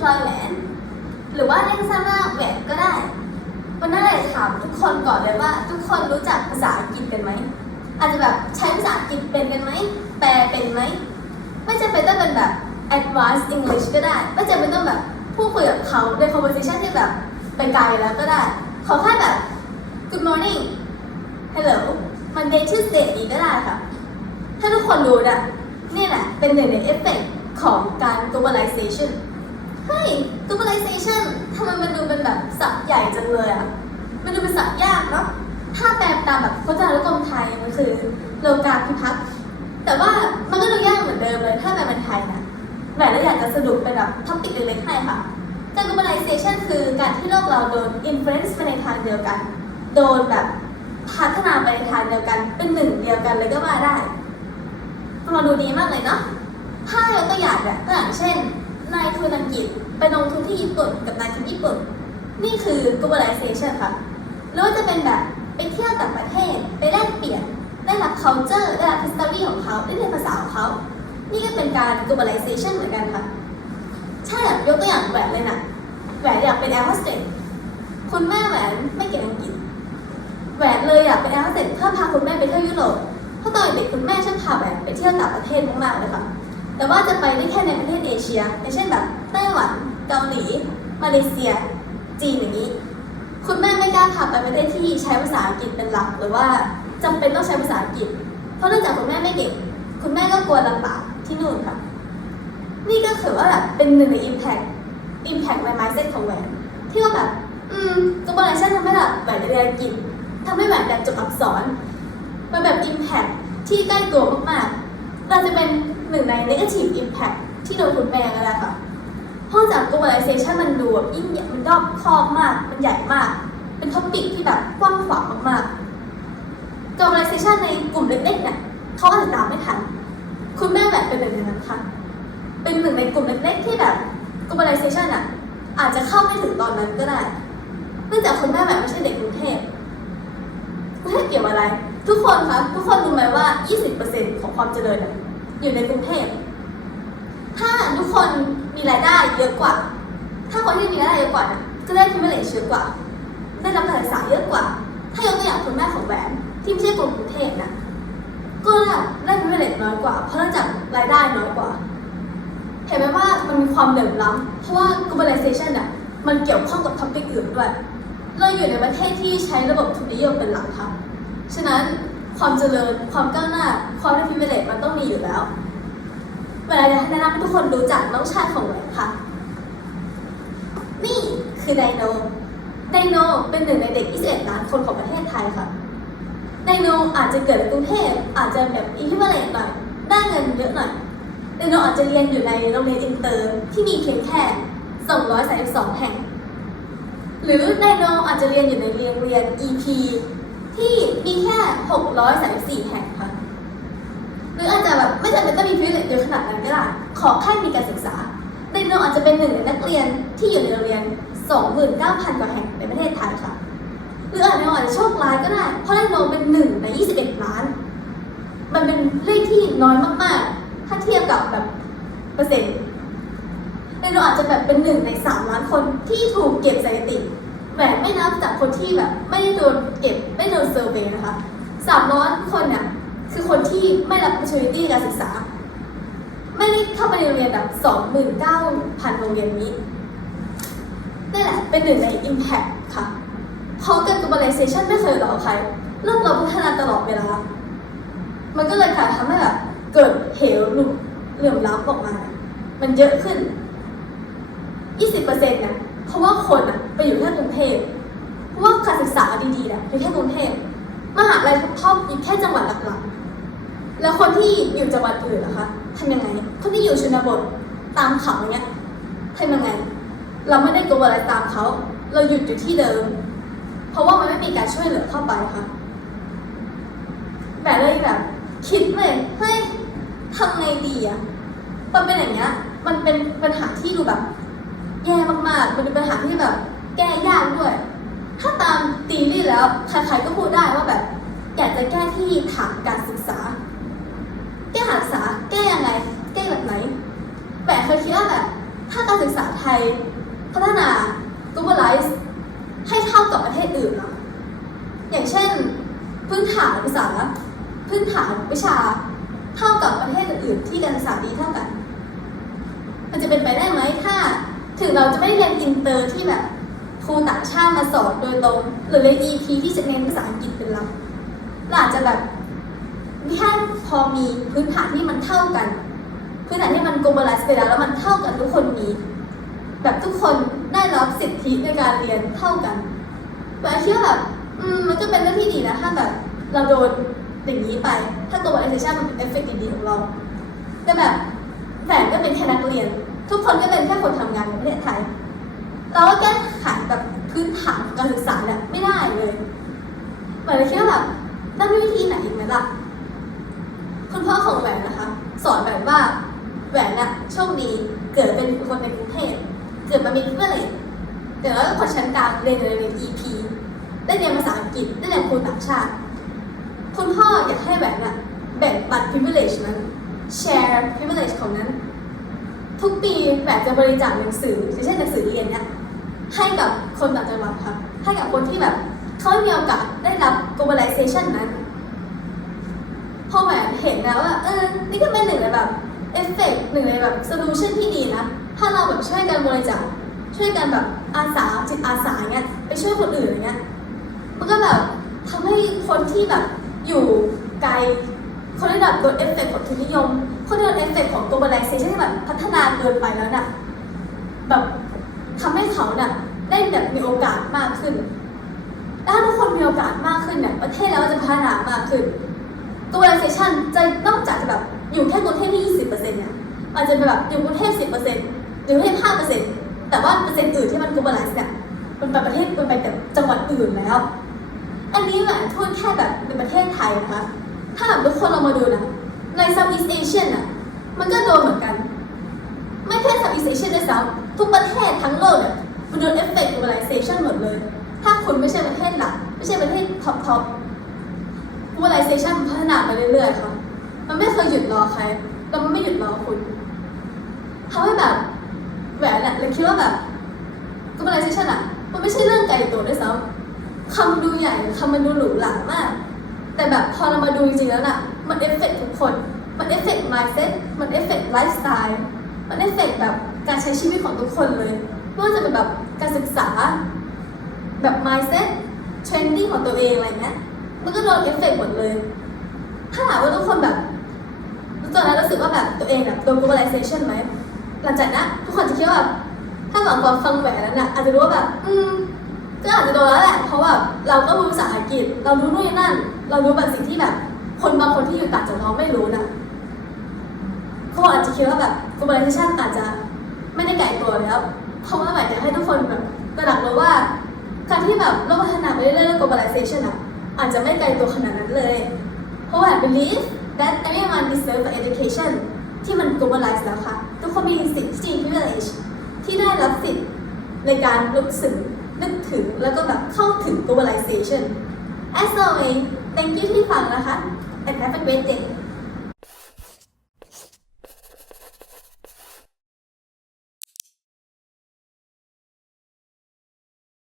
employ แหวน หรือว่าเรียกสั้นว่าแหวนก็ได้ วันนั้นเลยถามทุกคนก่อนเลยว่า ทุกคนรู้จักภาษาอังกฤษกันไหม อาจจะแบบใช้ภาษาอังกฤษเป็นกันไหม แปลเป็นไหม ไม่จำเป็นต้องเป็นแบบ advanced English ก็ได้ ไม่จำเป็นต้องแบบพูดคุยกับเขาใน conversation ที่แบบไปไกลแล้วก็ได้ ขอแค่แบบ good morning hello Monday Tuesday นี้ก็ได้ค่ะ ถ้าทุกคนรู้นะนี่แหละเป็นหนึ่งในเอฟเฟกของการ globalization เฮ้ย globalization ทำไมมันดูเป็นแบบศัพท์ใหญ่จังเลยอะมันดูเป็นศัพท์ยากเนาะ ถ้าแปลตามแบบพจนานุกรมไทยมันคือโลกาภิพัฒน์แต่ว่ามันก็ดูยากเหมือนเดิมเลย ถ้าแปลเป็นไทยนะแหวนเราอยากจะสรุปเป็นแบบท็อปิกเล็กๆให้ค่ะการ globalization คือการที่โลกเราโดน influence ไปในทางเดียวกัน โดนแบบพัฒนาไปในทางเดียวกัน เป็นหนึ่งเดียวกันเลยก็ว่าได้เราดูดีมากเลยเนาะถ้ายกตัวอย่างแบบตัวอย่างเช่น นายทุนอังกฤษไปลงทุนที่ญี่ปุ่นกับนายทุนญี่ปุ่น นี่คือ globalization ค่ะหรือว่าจะเป็นแบบไปเที่ยวต่างประเทศไปแลกเปลี่ยนได้รับ culture ได้รับ history ของเขาได้เรียนภาษาของเขา นี่ก็เป็นการ globalization เหมือนกันค่ะถ้าแบบยกตัวอย่างแหวนเลยนะแหวนอยากเป็น air hostess คุณแม่แหวนไม่เก่งอังกฤษแหวนเลยอยากเป็นแอร์โฮสเตสเพื่อพาคุณแม่ไปเที่ยวยุโรปเพราะตอนเด็กคุณแม่ชอบพาแหวนไปเที่ยวต่างประเทศมากๆเลยค่ะ แต่ว่าจะไปได้แค่ในประเทศเอเชียอย่างเช่นแบบไต้หวัน เกาหลี มาเลเซีย จีนอย่างนี้ คุณแม่ไม่กล้าพาไปประเทศที่ใช้ภาษาอังกฤษเป็นหลัก หรือว่าจำเป็นต้องใช้ภาษาอังกฤษ เพราะเนื่องจากคุณแม่ไม่เก่ง คุณแม่ก็กลัวลำบากที่นู่นค่ะ นี่ก็คือว่าแบบเป็นหนึ่งใน impact impact ใน mindset ของแหวนที่ว่าแบบ อืม globalization ทำให้แบบแหวนเรียนอังกฤษทำให้แหวนแบบจบอักษรมันแบบ impact ที่ใกล้ตัวมากๆเราจะเป็น หนึ่งใน negative impact ที่โดนคุณแม่ก็ได้ค่ะเพราะจาก globalization มันดูยิ่งใหญ่มันรอบครอบมาก มันใหญ่มาก เป็นท็อปิกที่แบบกว้างขวางมากๆ globalization ในกลุ่มเล็กๆเนี่ยเขาอาจจะตามไม่ทัน คุณแม่แบบเป็นหนึ่งในนั้นค่ะ เป็นหนึ่งในกลุ่มเล็กๆที่แบบ globalization อะอาจจะเข้าไม่ถึงตอนนั้นก็ได้ เนื่องจากคุณแม่แบบไม่ใช่เด็กกรุงเทพกรุงเทพเกี่ยวอะไร ทุกคนคะทุกคนรู้ไหมว่า 20%ของความเจริญ อยู่ในกรุงเทพถ้าทุกคนมีรายได้เยอะกว่า ถ้าคนที่มีรายได้เยอะกว่านะก็ได้ privilege เยอะกว่า ได้รับการศึกษาเยอะกว่า ถ้ายกตัวอย่างคุณแม่ของแหวนที่ไม่ใช่คนกรุงเทพนะก็ได้ privilege น้อยกว่า เพราะเนื่องจากรายได้น้อยกว่า เห็นไหมว่ามันมีความเหลื่อมล้ำเพราะว่า globalization อะมันเกี่ยวข้องกับท็อปิกอื่นด้วย เราอยู่ในประเทศที่ใช้ระบบทุนนิยมเป็นหลักค่ะฉะนั้น ความเจริญ ความก้าวหน้า ความได้ privilege มันต้องมีอยู่แล้ว เวลาจะแนะนำให้ทุกคนรู้จักน้องชายของแหวนค่ะ นี่คือไดโน ไดโนเป็นหนึ่งในเด็ก 21 ล้านคนของประเทศไทยค่ะ ไดโนอาจจะเกิดในกรุงเทพ อาจจะแบบอีพิเวเลตหน่อย ได้เงินเยอะหน่อย ไดโนอาจจะเรียนอยู่ในโรงเรียนอินเตอร์ที่มีเพียงแค่ 232 แห่ง หรือไดโนอาจจะเรียนอยู่ในโรงเรียน EP ที่มีแค่634แห่งค่ะหรืออาจจะแบบไม่จำเป็นต้องมีพิเศษเยอะขนาดนั้นก็ได้ขอแค่มีการศึกษาไดโนอาจจะเป็นหนึ่งในนักเรียนที่อยู่ในโรงเรียน 29,000 กว่าแห่งในประเทศไทยค่ะ หรืออาจจะอาจจะโชคร้ายก็ได้ เพราะไดโนเป็นหนึ่งใน 21 ล้าน มันเป็นเลขที่น้อยมากๆ ถ้าเทียบกับแบบเปอร์เซ็นต์ไดโนอาจจะแบบเป็นหนึ่งใน 3 ล้านคนที่ถูกเก็บสถิติ แหวนไม่นับจากคนที่แบบไม่โดนเก็บไม่โดนเซอร์เวย์นะคะสามร้อยคนเนี่ยคือคนที่ไม่รับ opportunity การศึกษา ไม่ได้เข้าไปในโรงเรียนแบบ29,000โรงเรียนนี้นี่แหละเป็นหนึ่งใน impact ค่ะเพราะการ globalization ไม่เคยรอใครโลกเราพัฒนาตลอดเวลา มันก็เลยค่ะทำให้แบบเกิดเหวหลุมเหลื่อมล้ำออกมา มันเยอะขึ้น 20%นะเพราะว่าคนอะ ไปอยู่แค่กรุงเทพเพราะว่าการศึกษาดีๆนะอยู่แค่กรุงเทพมหาลัยท็อปอยู่แค่จังหวัดหลักๆ แล้วคนที่อยู่จังหวัดอื่นนะคะทำยังไง คนที่อยู่ชนบทตามเขาอย่างเงี้ยทำยังไง เราไม่ได้กลัวอะไรตามเขา เราหยุดอยู่ที่เดิม เพราะว่ามันไม่มีการช่วยเหลือเข้าไปค่ะ แบบเลยแบบคิดเลยเฮ้ยทำไงดีอะมันเป็นอย่างเงี้ย มันเป็นปัญหาที่ดูแบบ แย่มากๆ มันเป็นปัญหาที่แบบ แก้ยากด้วย ถ้าตามตีรี่แล้วใครๆก็พูดได้ว่าแบบอยากจะแก้ที่ฐานการศึกษา แก้ฐานศึกษาแก้ยังไงแก้แบบไหนแบบเคยคิดว่าแบบถ้าการศึกษาไทยพัฒนา globalize ให้เท่ากับประเทศอื่นอะอย่างเช่น พื้นฐานภาษาพื้นฐานวิชาเท่ากับประเทศอื่นที่การศึกษาดีเท่ากัน มันจะเป็นไปได้ไหมถ้า ถึงเราจะไม่ได้เรียนอินเตอร์ที่แบบ รูต่างชาติมาสอนโดยตรง หรือเรียน EP ที่จะเน้นภาษาอังกฤษเป็นหลักเราอาจจะแบบแค่พอมีพื้นฐานที่มันเท่ากัน พื้นฐานที่มัน globalize ไปแล้วแล้วมันเท่ากันทุกคนมี แบบทุกคนได้รับสิทธิในการเรียนเท่ากันแบบคิดว่าแบบอืมมันก็เป็นเรื่องที่ดีนะถ้าแบบเราโดนอย่างนี้ไป ถ้า globalization มันเป็นเอฟเฟกต์ดีๆของเรา แต่แบบแฝงก็เป็นแค่นักเรียน ทุกคนก็เป็นแค่คนทำงานในประเทศไทย เราก็แก้ไขแบบพื้นฐานการศึกษาเนี่ยไม่ได้เลยหมายเลยคิดว่าแบบนั่นมีวิธีไหนอีกไหมล่ะคุณพ่อของแหวนนะคะ สอนแบบว่าแหวนน่ะโชคดีเกิดเป็นคนในกรุงเทพเกิดมามีเพื่อนเลยเดี๋ยวแล้วก็คนชั้นกลางเรียนในเรียน EP ได้เรียนภาษาอังกฤษได้เรียนครูต่างชาติ คุณพ่ออยากให้แหวนน่ะแบ่งปัน privilege นั้น share privilege ของนั้น ทุกปีแหวนจะบริจาคหนังสือเช่นหนังสือเรียนเนี่ย ให้กับคนต่างจังหวัดค่ะ ให้กับคนที่แบบเขาไม่มีโอกาสได้รับ globalization นั้นพอแหวนเห็นนะว่าเออนี่ก็เป็นหนึ่งในแบบเอฟเฟกหนึ่งในแบบโซลูชันที่ดีนะ ถ้าเราแบบช่วยกันบริจาคช่วยกันแบบอาสาจิตอาสาเงี้ยไปช่วยคนอื่นอย่างเงี้ยมันก็แบบทำให้คนที่แบบอยู่ไกลคนที่แบบโดนเอฟเฟกต์ของทุนนิยม คนที่โดนเอฟเฟกต์ของ globalization ที่แบบพัฒนาเกินไปแล้วน่ะแบบทำให้เขาน่ะ ได้แบบมีโอกาสมากขึ้น ถ้าทุกคนมีโอกาสมากขึ้นเนี่ยประเทศเราจะพัฒนามากขึ้น globalization จะนอกจากจะแบบอยู่แค่กรุงเทพที่ 20%เนี่ยอาจจะเป็นแบบอยู่กรุงเทพ 10%อยู่กรุงเทพ5%แต่ว่าเปอร์เซ็นต์อื่นที่มัน globalize เนี่ยมันไปประเทศมันไปแต่จังหวัดอื่นแล้ว อันนี้แหละพูดแค่แบบในประเทศไทยนะคะ ถ้าแบบทุกคนเรามาดูนะ ใน Southeast Asian อะ มันก็โดนเหมือนกัน ไม่แค่ Southeast Asian ด้วยซ้ำทุกประเทศทั้งโลกเนี่ย มันโดนเอฟเฟกต์ globalization หมดเลย ถ้าคุณไม่ใช่ประเทศหลัก ไม่ใช่ประเทศท็อปท็อป globalization มันพัฒนาไปเรื่อยๆค่ะ มันไม่เคยหยุดรอใคร แล้วมันไม่หยุดรอคุณทำให้แบบแหวนอะเลยคิดว่าแบบ globalization อะมันไม่ใช่เรื่องไกลตัวด้วยซ้ำคำดูใหญ่คำมันดูหรูหรามาก แต่แบบพอเรามาดูจริงๆแล้วน่ะ มันเอฟเฟกทุกคน มันเอฟเฟก mindset มันเอฟเฟกต์ไลฟ์สไตล์มันเอฟเฟกต์แบบการใช้ชีวิตของทุกคนเลย ไม่ว่าจะเป็นแบบการศึกษา แบบ mindset trending ของตัวเองอะไรเงี้ยมันก็โดนเอฟเฟกหมดเลย ถ้าถามว่าทุกคนแบบตอนนั้นรู้สึกว่าแบบตัวเองแบบโดน globalization ไหมหลังจากนั้นทุกคนจะคิดว่าแบบถ้าหลังตอนฟังแหวนนั้นน่ะอาจจะรู้ว่าแบบ อืมก็อาจจะโดนแล้วแหละ เพราะว่าเราก็รู้ภาษาอังกฤษ เรารู้นู่นนั่น เรารู้แบบสิ่งที่แบบ คนบางคนที่อยู่ต่างจังหวัดไม่รู้นะเขาอาจจะคิดว่าแบบ globalization อาจจะไม่ได้ไกลตัวแล้ว เพราะว่าหมายถึงให้ทุกคนแบบตระหนักรู้ว่า การที่แบบโลกพัฒนาไปเรื่อยๆเรื่อง globalization อะอาจจะไม่ไกลตัวขนาดนั้นเลย เพราะว่า believe that everyone deserve an education ที่มัน globalize แล้วค่ะ ทุกคนมีสิทธิ์ privilege ที่ได้รับสิทธิ์ในการรู้สึกนึกถึงแล้วก็แบบเข้าถึง globalization as always thank you ที่ฟังนะคะ and have a great day